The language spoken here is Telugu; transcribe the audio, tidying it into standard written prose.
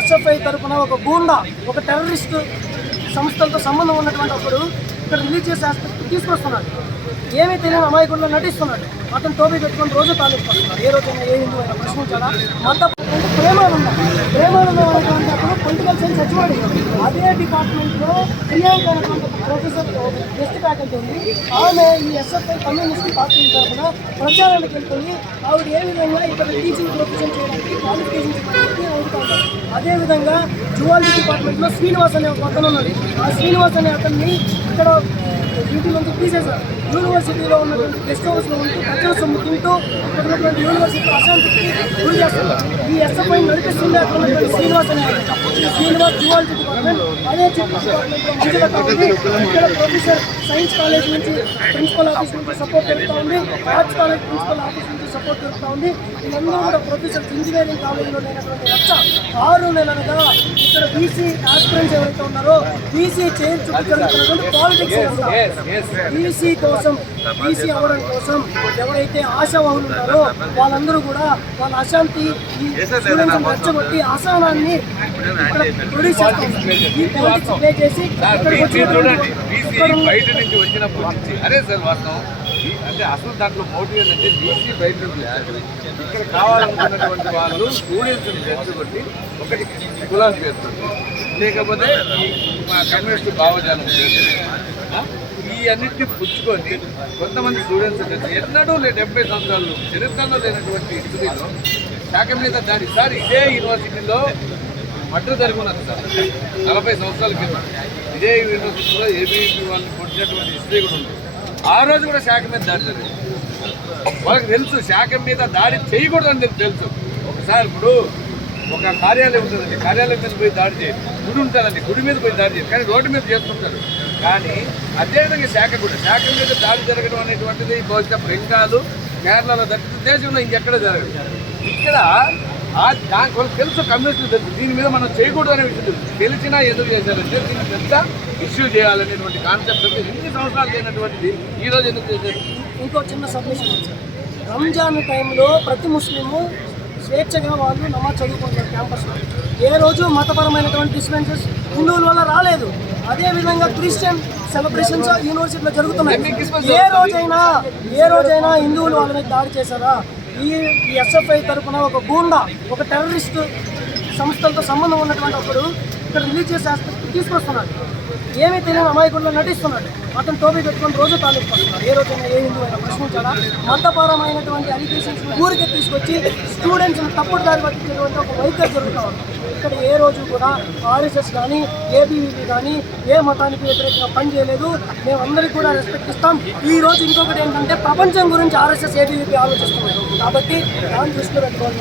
ఎస్ఎఫ్ఐ తరఫున ఒక గూండా, ఒక టెర్రరిస్ట్ సంస్థలతో సంబంధం ఉన్నటువంటి ఒకడు ఇక్కడ రిలీజ్ చేసే ఆస్పెక్ట్ తీసుకొస్తున్నాడు. ఏమీ తెలియని అమాయకుల్లో నటిస్తున్నాడు. అతను టోపీ పెట్టుకుని రోజు తాలూకు వస్తున్నాడు. ఏ రోజైనా ఏ హిందూ అయినా ప్రశ్నించాలా? మత ప్రేమానందం అనేటువంటి అప్పుడు పొలిటికల్ సైన్స్ సచివాడు. అదే డిపార్ట్మెంట్లో ప్రియాంక అనేటువంటి ప్రొఫెసర్ గెస్ట్ ఫ్యాకల్టీ ఉంది. ఆమె ఈ ఎస్ఎఫ్ఐ కమ్యూనిస్ట్ పార్టీ తరఫున ప్రచారానికి వెళ్తుంది. ఆవిడ ఏ విధంగా ఇక్కడ టీచింగ్ ప్రొఫెషన్ చేయడానికి క్వాలిఫికేషన్స్ ఇవ్వడానికి అడుగుతారు. అదేవిధంగా జువాలజీ డిపార్ట్మెంట్లో శ్రీనివాస్ అనే ఒక అతను ఉన్నాడు. ఆ శ్రీనివాస్ అనే అతన్ని ఇక్కడ డ్యూటీ నుంచి తీసేశారు. యూనివర్సిటీలో ఉన్నటువంటి గెస్ట్ హౌస్లో ఉంటూ ప్రజల సొమ్ము తింటూ ఇక్కడ ఉన్నటువంటి యూనివర్సిటీ అశాంతికి గురి చేస్తున్నారు. ఈ ఎస్ఎఫ్ఐ నడిపిస్తుంది అక్కడ ఉన్నటువంటి శ్రీనివాస్ అనే శ్రీనివాస్ జువాలజీ డిపార్ట్మెంట్. అదే డిపార్ట్మెంట్లో మంజులత ఉంది. ఇక్కడ ప్రొఫెసర్ సైన్స్ కాలేజ్ నుంచి ప్రిన్సిపల్ ఆఫీస్ నుంచి సపోర్ట్ జరుగుతూ ఉంది. ఆర్ట్స్ కాలేజ్ ప్రిన్సిపల్ ఆఫీస్ నుంచి సపోర్ట్ జరుగుతూ ఉంది. వీళ్ళందరూ కూడా ప్రొఫెసర్ ఇంజనీరింగ్ కాలేజీలో లేనటువంటి రచ్చ 6 నెలలుగా ఇక్కడ బీసీ ఆస్పిరెంట్స్ ఎవరైతే ఉన్నారో బీసీ చైర్ చుట్టూ జరుగుతున్నటువంటి పాలిటిక్స్ బీసీ కోసం, బీసీ అవ్వడం కోసం ఎవరైతే ఆశావాహులు ఉన్నారో వాళ్ళందరూ కూడా వాళ్ళ అశాంతి స్టూడెంట్స్ రెచ్చగొట్టి అసహనాన్ని ప్రొడ్యూస్ చేస్తారు. ఈ పాలిటిక్స్ ప్లే చేసి బయట నుంచి వచ్చినప్పటి నుంచి అదే సార్ వాస్తవం. అంటే అసలు దాంట్లో మోటివ్ ఏంటంటే బీసీ బయట నుంచి ఇక్కడ కావాలనుకున్నటువంటి వాళ్ళు స్టూడెంట్స్ని రెచ్చగొట్టి ఒకటి కులాన్ని చేస్తుంది, లేకపోతే మా కమ్యూనిస్ట్ భావజాలం ఈ అన్నింటినీ పుచ్చుకొని కొంతమంది స్టూడెంట్స్ ఎన్నడూ 70 సంవత్సరాలు చరిత్రలో లేనటువంటి స్థితిలో శాఖ మీద దాడి. సార్ ఇదే యూనివర్సిటీలో మడ్డు జరుగుతున్నది సార్ 40 సంవత్సరాల కింద. ఇదే యూనివర్సిటీలో ఏబీవీపీ వాళ్ళని కొట్టినటువంటి హిస్టరీ కూడా ఉంది. ఆ రోజు కూడా శాఖ మీద దాడి జరిగింది. వాళ్ళకి తెలుసు శాఖ మీద దాడి చేయకూడదని తెలుసు. ఒకసారి ఇప్పుడు ఒక కార్యాలయం ఉంటుందండి, కార్యాలయం మీద పోయి దాడి చేయాలి. గుడి ఉంటుందండి, గుడి మీద పోయి దాడి చేయాలి. కానీ రోడ్డు మీద చేస్తుంటారు. కానీ అదేవిధంగా శాఖ మీద దాడి జరగడం అనేటువంటిది బహుశా బెంగాల్, కేరళలో తప్పితే దేశంలో ఇంకెక్కడ జరగదు. ఇక్కడ దాని తెలుసు, కమ్యూనిస్టులు తెలుసు దీని మీద మనం చేయకూడదు అనే విషయం తెలుసు. తెలిసినా ఎందుకు చేశారంటే దీన్ని పెద్ద ఇష్యూ చేయాలనేటువంటి కాన్సెప్ట్ ఎన్ని సంవత్సరాలు లేనటువంటిది ఈ రోజు ఎందుకు చేశారు? ఇంకో చిన్న సబ్మిషన్ వచ్చారు. రంజాన్ టైంలో ప్రతి ముస్లిము స్వేచ్ఛగా వాళ్ళు నమాజ్ చదువుకుంటారు క్యాంపస్లో. ఏ రోజు మతపరమైనటువంటి డిస్టెన్సెస్ హిందువుల వల్ల రాలేదు. అదేవిధంగా క్రిస్టియన్ సెలబ్రేషన్స్ యూనివర్సిటీలో జరుగుతున్నాయి. ఏ రోజైనా హిందువులు వాళ్ళ మీద దాడి చేశారా? ఈ ఎస్ఎఫ్ఐ తరఫున ఒక గూండా, ఒక టెర్రరిస్ట్ సంస్థలతో సంబంధం ఉన్నటువంటి ఒకడు ఇక్కడ రిలీజ్ చేసే ఆస్పెక్ట్ తీసుకొస్తున్నాడు. ఏమీ తెలియని అమాయకుల్లో నటిస్తున్నాడు. అతను టోపీ పెట్టుకుని రోజు తాలూకు వస్తున్నాడు. ఏ రోజైనా ఏ హిందూ అయినా ప్రశ్నించాలా? మతపరమైనటువంటి అలిగేషన్స్ ఊరికే తీసుకొచ్చి స్టూడెంట్స్ని తప్పుడు దారి పట్టించేటువంటి ఒక వైఖరి జరుగుతూ ఉంది. ఇక్కడ ఏ రోజు కూడా ఆర్ఎస్ఎస్ కానీ ఏబీవీపీ కానీ ఏ మతానికి వ్యతిరేకంగా పనిచేయలేదు. మేమందరికీ కూడా రెస్పెక్ట్ ఇస్తాం. ఈ రోజు ఇంకొకటి ఏంటంటే ప్రపంచం గురించి ఆర్ఎస్ఎస్ ఏబీవీపీ ఆలోచిస్తున్నారు. కాబట్టి దాన్ని దృష్టిలో పెట్టుకోవాలి.